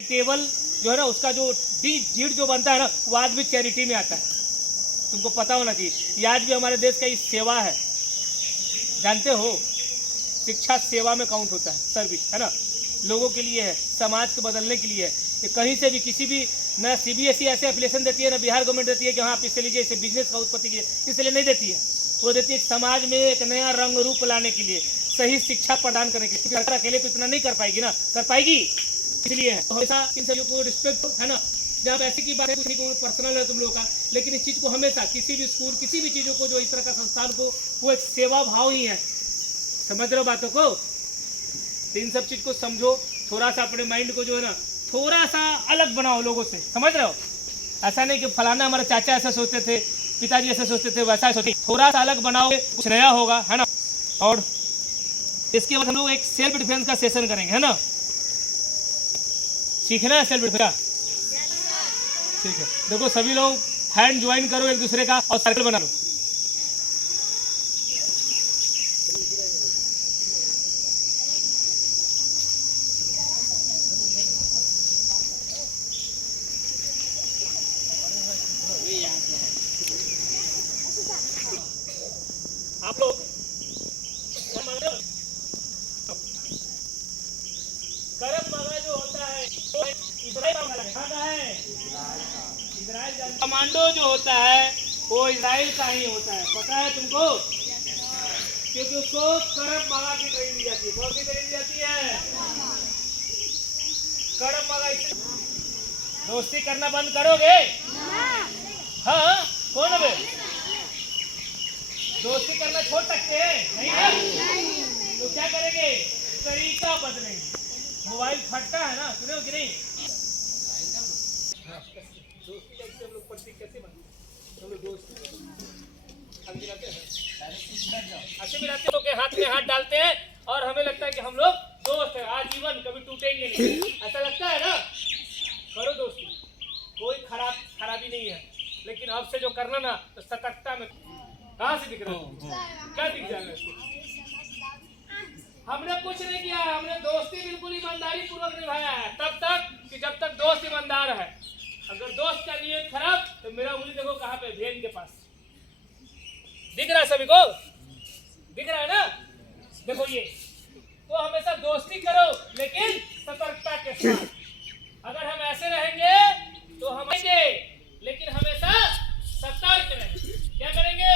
Table जो है ना उसका जो डीड जो बनता है ना वो आज भी चैरिटी में आता है, तुमको पता होना चाहिए। ये आज भी हमारे देश का सेवा है, जानते हो, शिक्षा सेवा में काउंट होता है, सर्विस है ना, लोगों के लिए है, समाज को बदलने के लिए है। ये कहीं से भी किसी भी ना CBSE ऐसे एप्लीकेशन देती है ना बिहार गवर्नमेंट देती है कि हाँ आप इससे लीजिए, इसे बिजनेस का उत्पत्ति कीजिए, इसलिए नहीं देती है। वो देती है समाज में एक नया रंग रूप लाने के लिए, सही शिक्षा प्रदान करने के लिए। सरकार अकेले तो इतना नहीं कर पाएगी ना, कर पाएगी, इसलिए है तो हमेशा इन सभी को रिस्पेक्ट है ना। जब ऐसी की बात है कुछ नहीं पर्सनल है तुम लोगों का, लेकिन इस चीज़ को हमेशा किसी भी स्कूल किसी भी चीज़ों को जो इस तरह का संस्थान को वो एक सेवा भाव ही है, समझ रहे हो बातों को। तो इन सब चीज़ को समझो, थोड़ा सा अपने माइंड को जो है ना थोड़ा सा अलग बनाओ लोगों से, समझ रहे हो। ऐसा नहीं कि फलाना हमारे चाचा ऐसा सोचते थे, पिताजी ऐसा सोचते थे, वैसा सोचते, थोड़ा सा अलग बनाओगे कुछ नया होगा, है ना। और इसके बाद हम लोग एक सेल्फ डिफेंस का सेशन करेंगे, है ना। सीखना है सेल्फ डिफेंस का, ठीक है। देखो सभी लोग हैंड ज्वाइन करो एक दूसरे का और सर्कल बना लो। आप लोग करम मगा जो होता है वो इजराइल का है, इजराइल। कमांडो जो होता है वो इजराइल का ही होता है, पता है तुमको, क्योंकि उसको करम मगा की ट्रेनिंग दी जाती है। कौन सी ट्रेनिंग दी जाती है? करम मगा। दोस्ती करना बंद करोगे? हाँ, कौन है? दोस्ती करना छोड़ सकते हैं? नहीं ना? तो क्या करेंगे? तरीका बदलेंगे। मोबाइल फटता है ना, सुने हो कि नहीं? दोस्ती कैसे हम लोग पड़ती कैसे बनती? हम लोग दोस्त ऐसे मिलाते लोग के हाथ में हाथ डालते हैं और हमें लगता है कि हम लोग दोस्त हैं, आजीवन कभी टूटेंगे नहीं, ऐसा लगता है ना। करो दोस्ती, कोई खराबी नहीं है, लेकिन अब से जो करना ना तो सतर्कता में। कहाँ से दिख रहा है? क्या दिख जाएगा इसको? हमने कुछ नहीं किया, हमने दोस्ती बिल्कुल ईमानदारी पूर्वक निभाया है, तब तक कि जब तक दोस्त ईमानदार है। अगर दोस्त का नियत खराब तो मेरा उंगली देखो कहाँ पे, भेन के पास। दिख रहा है सभी को? दिख रहा है ना? देखो ये तो हमेशा दोस्ती करो लेकिन सतर्कता के साथ। अगर हम ऐसे रहेंगे तो हम आएंगे, लेकिन हमेशा सतर्क रहेंगे। क्या करेंगे?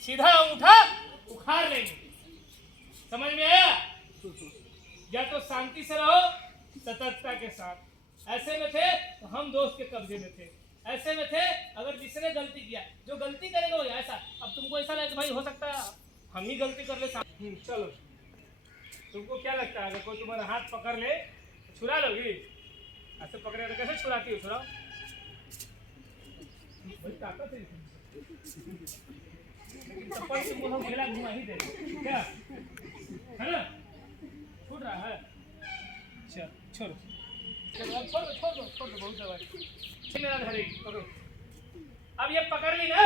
सीधा अंगूठा उखाड़ लेंगे, समझ में आया? या तो शांति से रहो सतर्कता के साथ। ऐसे में थे तो हम दोस्त के कब्जे में थे, ऐसे में थे अगर जिसने गलती किया, जो गलती करेगा वो ऐसा। अब तुमको ऐसा लगे भाई हो सकता है हम ही गलती कर ले, चलो तुमको क्या लगता है अगर कोई तुम्हारा हाथ पकड़ ले तो छुड़ा लोगी? ऐसे पकड़े तो कैसे छुड़ाती हो? छुड़ाओ, भाई ताकत है, लेकिन चप्पल तुमको हम खेला घुमा ही देंगे, क्या है ना? छूट रहा है, चल छोड़ो छोड़ दो बहुत दवाई मेरा धरेगी, पकड़ो। अब ये पकड़ ली ना,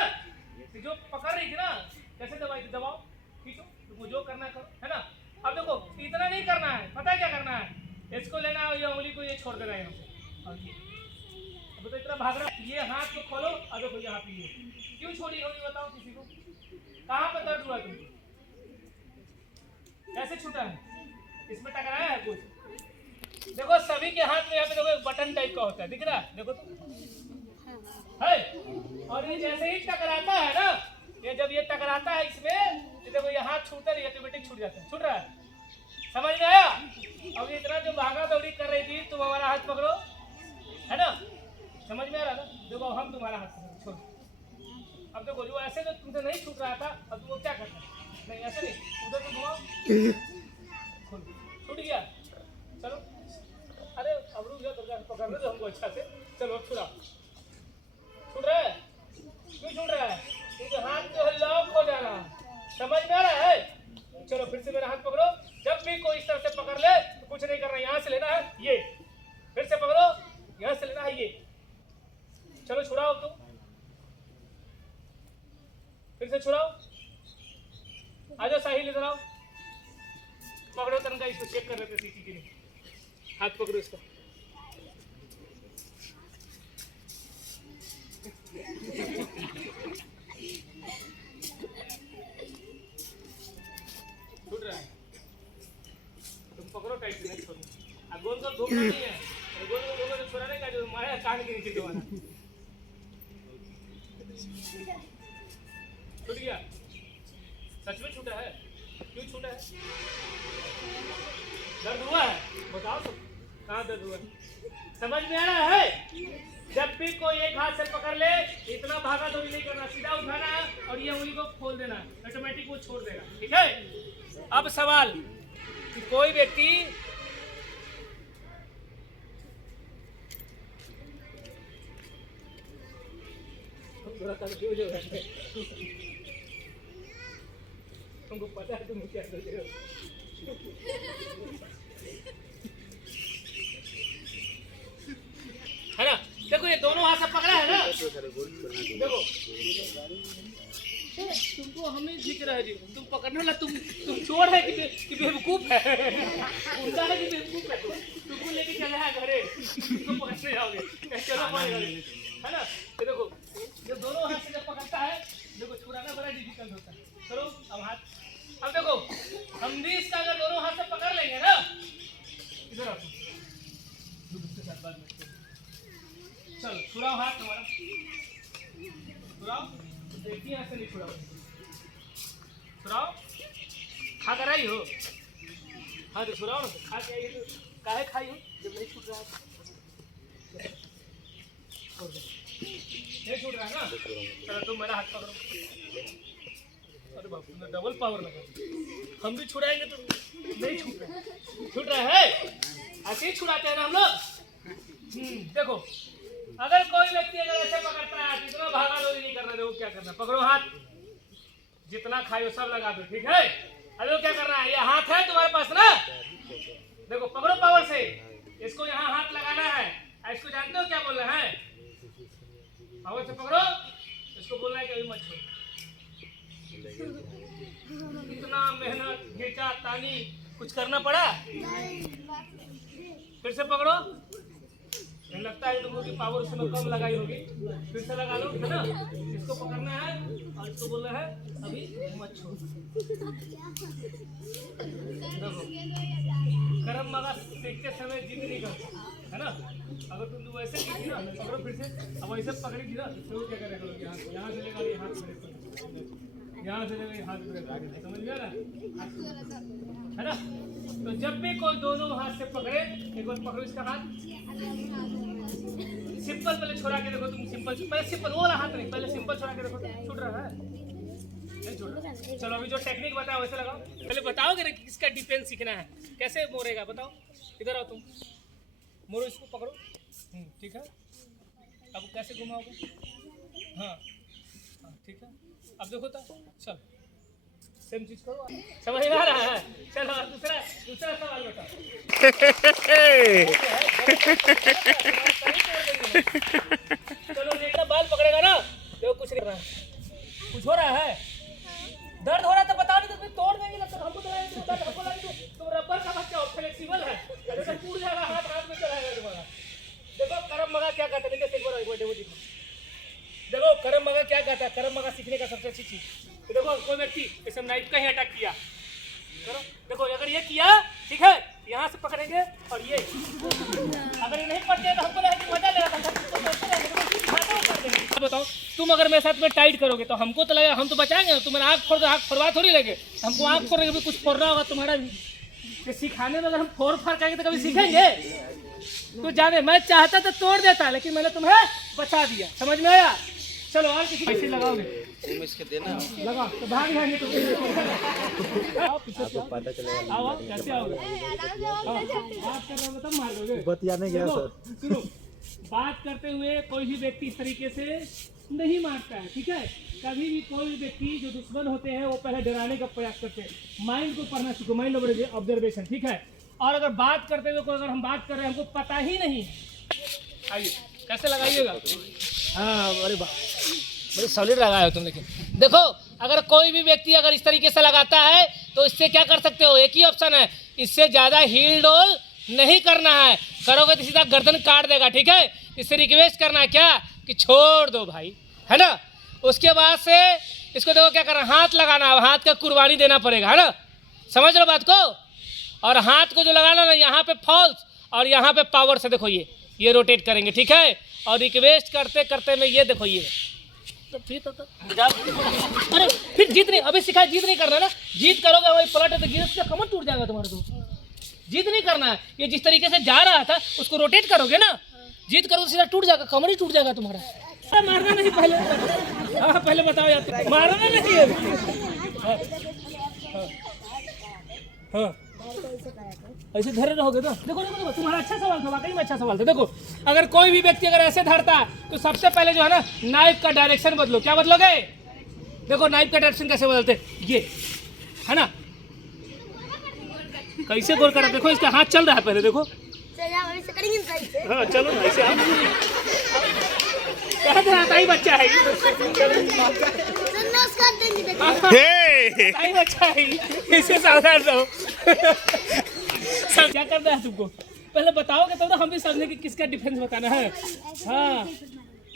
जो पकड़ रही थी ना, कैसे दवाई थी, दबाओ खींचो, तुमको जो करना करो, है ना। अब देखो इतना नहीं करना है, पता है क्या करना है? इसको लेना है, ये उंगली को ये छोड़ देना है यहाँ से, और ये अब तो इतना भाग रहा है। ये हाथ को खोलो और देखो यहाँ पे ये क्यों छोड़ी होगी बताओ किसी को? कहाँ पे दर्द हुआ तुमको? कैसे छूटा है? इसमें टकराया है कुछ? देखो सभी के हाथ में यहाँ पे देखो एक बटन टाइप का होता है, दिख रहा है? देखो तो है। और ये जैसे ही टकराता है ना, ये जब ये टकराता है इसमें, तो देखो ये हाथ छूटता नहीं, ऑटोमेटिक छूट जाता है, छूट रहा है, समझ में आया? अब इतना जो भागा दौड़ी कर रही थी तुम हमारा हाथ पकड़ो, है ना, समझ में आ रहा ना? देखो हम तुम्हारा हाथ पकड़ो, छोड़। अब देखो जो ऐसे जो तुमसे नहीं छूट रहा था, अब तुमको क्या करना है? नहीं ऐसे नहीं, उधर तो घुमाओ, छूट गया, चलो। अरे अब रुक जाओ, पकड़ लो हमको अच्छा से, चलो छुड़ा। छूट रहा है? क्यों छूट रहा है? क्योंकि हाथ जो है लॉक हो जाना, समझ में आ रहा है? चलो फिर से मेरा हाथ पकड़ो। जब भी कोई इस तरह से पकड़ ले तो कुछ नहीं करना, यहाँ से लेना है ये, फिर से पकड़ो, यहाँ से लेना है ये, चलो छुड़ाओ तुम, फिर से छुड़ाओ, आ जाओ साहिल इधर आओ, पकड़ो तनका, इसको चेक कर लेते सीसी की नहीं। हाथ पकड़ो इसका। छूट रहा है, तुम पकड़ो टाइट से, नहीं छोड़ो। अब गोल गोल घूमना नहीं है, गोल गोल घूमो तो छोड़ा नहीं का, जो मारा कान के नीचे तुम्हारा छूट गया। सच में छूटा है? क्यों छूटा है? दर्द हुआ है? बताओ तो, कहाँ दर्द हुआ है? समझ में आ रहा है? जब भी कोई एक हाथ से पकड़ ले, इतना भागा दौड़ी नहीं करना, सीधा उठाना है और ये उंगली को खोल देना, ऑटोमेटिक वो छोड़ देगा। ठीक है? अब सवाल कि कोई व्यक्ति तुमको पता है तुम क्या कर रहे हो? है ना? देखो ये दोनों हाथ से पकड़ा है ना, देखो तुमको हमें दिख रहा है जी, तुम पकड़ने वाला तुम चोर है कि बेवकूफ है? उल्टा है कि बेवकूफ है? तुमको लेके चला है घरे, तुम पकड़ने जाओगे, चलो पड़ेगा, है ना? तो देखो जब दोनों हाथ से जब पकड़ता है, देखो छुड़ाना बड़ा डिफिकल्ट होता है। चलो अब हाथ, अब देखो हम भी इसका अगर दोनों हाथ से पकड़ लेंगे ना, इधर आओ, चलो छुड़ाओ हाथ तुम्हारा, छुड़ाओ, एक ही हाथ से नहीं छुड़ाओ, छुड़ाओ, खा कर आई हो? हाँ तो छुड़ाओ ना, खा के आई हो, काहे खाई हो जब नहीं छूट रहा है? नहीं छूट रहा है ना? चलो तुम मेरा हाथ पकड़ो। अरे बाप रे, डबल पावर लगा, हम भी छुड़ाएंगे तो नहीं छूट रहा है। छूट रहा है? ऐसे ही छुड़ाते हैं ना हम लोग। देखो अगर कोई व्यक्ति अगर ऐसे पकड़ता है, इतना भागा दौड़ी नहीं करना, देखो क्या करना, पकड़ो हाथ, जितना खाओ सब लगा दो। ठीक है? अरे क्या करना है, ये हाथ है तुम्हारे पास ना, देखो पकड़ो पावर से, इसको यहाँ हाथ लगाना है। इसको जानते हो क्या बोल रहे हैं? पावर से पकड़ो, इसको बोलना है कि अभी मत छोड़ो। इतना मेहनत, घिचा तानी कुछ करना पड़ा? फिर से पकड़ो, लगता है तुमको कि पावर उसमें कम लगाई होगी, फिर से लगा लो, है ना? इसको पकड़ना है और इसको बोलना है अभी मत छोड़ो। देखो गरम मगा सीखते समय जिद नहीं करते, है ना? अगर तुम वैसे की ना, पकड़ो फिर से, अब वैसे पकड़ेगी ना तो क्या करेगा? यहाँ से लेगा ये हाथ मेरे पर, यहाँ से लेगा ये हाथ मेरे पर, समझ में आ रहा है ना? तो जब भी कोई दोनों हाथ से पकड़े, एक बार पकड़ो इसका हाथ, सिंपल पहले छोड़ा के देखो तुम, सिंपल पहले, सिंपल वो वाला हाथ नहीं, पहले सिंपल छोड़ा के देखो, छूट रहा है? नहीं छूट रहा। चलो अभी जो टेक्निक बताओ वैसे लगाओ, पहले बताओगे ना कि इसका डिफेंस सीखना है, कैसे मोड़ेगा बताओ। इधर आओ तुम, मोड़ो इसको, पकड़ो, ठीक है? अब कैसे घुमाओगे? हाँ ठीक है, अब देखो तो, चल सेम चीज करो, समझ में आ रहा है? चलो दूसरा सवाल बताओ। चलो देखना, बाल पकड़ेगा ना, देखो कुछ नहीं कर रहा है, कुछ हो रहा है, दर्द हो रहा है तो बताओ, नहीं तो फिर तोड़ देंगे, लगता हमको तो हमको लगे तो रबर का बच्चा हो, फ्लेक्सिबल है, अरे तो टूट जाएगा, हाथ में चलाएगा तुम्हारा। देखो करम मगा क्या कहता है, देखो एक बार डेमो दिखो, देखो करम मगा क्या कहता है, करम मगा सीखने का सबसे अच्छी चीज। तो देखो कोई व्यक्ति ऐसे नाइफ का ही अटैक किया, करो, देखो अगर ये किया, ठीक है, यहाँ से पकड़ेंगे और ये अगर ये नहीं पड़ते तो हमको लगेगा मजा ले रहा था, बताओ तुम अगर मेरे साथ में टाइट करोगे तो हमको तो लगेगा हम तो बचाएंगे, तुम्हारा आँख फोड़वा थोड़ी लगे, हमको आँख फोड़ने भी कुछ फोड़ना होगा तुम्हारा भी, सिखाने में अगर हम फोड़ फाड़ करेंगे तो कभी सीखेंगे? तो जाने मैं चाहता तो तोड़ देता, लेकिन मैंने तुम्हें बचा दिया, समझ में आया? चलो और किसी पैसे लगाओगे, इसके देना लगा तो भाग जाएंगे तो पता चलेगा। आओ कैसे आओगे? बात कर रहे हो तब मार दोगे, बतियाने गया सर। सुनो, बात करते हुए कोई भी व्यक्ति इस तरीके से नहीं मारता है, ठीक है? कभी भी कोई व्यक्ति जो दुश्मन होते हैं वो पहले डराने का प्रयास करते हैं, माइंड को पढ़ना सीखो, माइंड ऑब्जर्वेशन, ठीक है? और अगर बात करते हुए कोई, अगर हम बात कर रहे हैं हमको पता ही नहीं, आइए कैसे लगाइएगा? हाँ अरे वाह, बड़ी सॉलिड लगाए हो तुम। लेकिन देखो अगर कोई भी व्यक्ति अगर इस तरीके से लगाता है तो इससे क्या कर सकते हो, एक ही ऑप्शन है, इससे ज़्यादा हील डोल नहीं करना है, करोगे तो सीधा गर्दन काट देगा, ठीक है। इससे रिक्वेस्ट करना है क्या कि छोड़ दो भाई, है ना। उसके बाद से इसको देखो क्या करना, हाथ लगाना है, हाथ का कुर्बानी देना पड़ेगा, है ना, समझ लो बात को। और हाथ को जो लगाना ना, यहाँ पे फॉल्स और यहाँ पे पावर से देखो ये रोटेट करेंगे, ठीक है। और रिक्वेस्ट करते करते में ये देखो ये तो फिर अरे फिर जीत नहीं, अभी सिखाया जीत नहीं करना ना, जीत करोगे वही पलट है तो गिर से कमर टूट जाएगा तुम्हारा। तो जीत नहीं करना है, ये जिस तरीके से जा रहा था उसको रोटेट करोगे ना, जीत करोगे सीधा टूट जाएगा, कमर ही टूट जाएगा तुम्हारा। मारना नहीं पहले, हाँ पहले बताओ यार, मारना नहीं है। हाँ ऐसे धरे रहोगे तो देखो देखो तुम्हारा अच्छा सवाल था, वाकई में अच्छा सवाल था। देखो अगर कोई भी व्यक्ति अगर ऐसे धरता है तो सबसे पहले जो है ना, नाइफ का डायरेक्शन बदलो। क्या बदलोगे? देखो नाइफ का डायरेक्शन कैसे बदलते, ये है ना, कैसे गोल करा, देखो इसका हाथ चल रहा है पहले, देखो हाँ चलो ऐसे आप आता ही बच्चा है, बच्चा है, इससे सावधान रहो। क्या करना है तुमको, पहले बताओगे तब तो हम भी समझे कि किसका डिफेंस बताना है। हाँ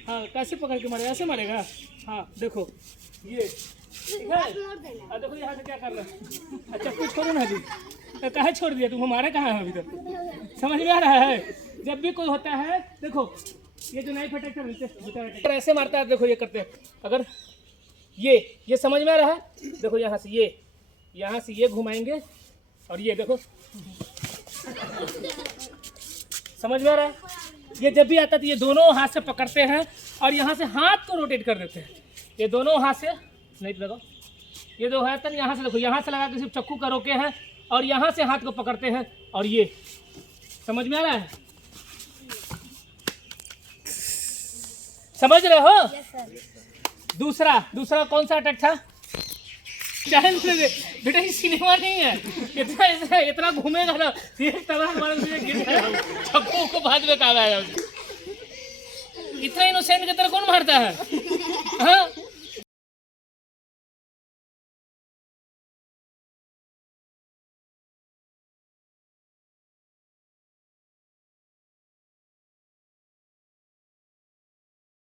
हाँ कैसे पकड़ के मारेगा, ऐसे मारेगा। हाँ देखो ये ठीक है, देखो यहाँ से क्या कर रहा है। अच्छा कुछ छोड़ो ना जी, तो कहाँ छोड़ दिया तुम, हमारे कहाँ है अभी तक, समझ में आ रहा है। जब भी कोई होता है देखो ये जो नाइफ अटैक करते ऐसे मारता है, देखो ये करते हैं। अगर ये समझ में आ रहा है, देखो यहाँ से ये घुमाएंगे और ये देखो समझ में आ रहा है। ये जब भी आता है तो ये दोनों हाथ से पकड़ते हैं और यहाँ से हाथ को रोटेट कर देते हैं। ये दोनों हाथ से नहीं लगाओ, ये दो हाथ यहाँ से देखो, यहाँ से लगा के सिर्फ चक्कू का रोके हैं और यहाँ से हाथ को पकड़ते हैं और ये समझ में आ रहा है, समझ रहे हो। yes, दूसरा कौन सा अटैक था, बेटा ये सिनेमा नहीं है, इतना घूमेगा ना चक्कू को बाद में काम आएगा। इतना इनोसेंट की तरह कौन मारता है, हाँ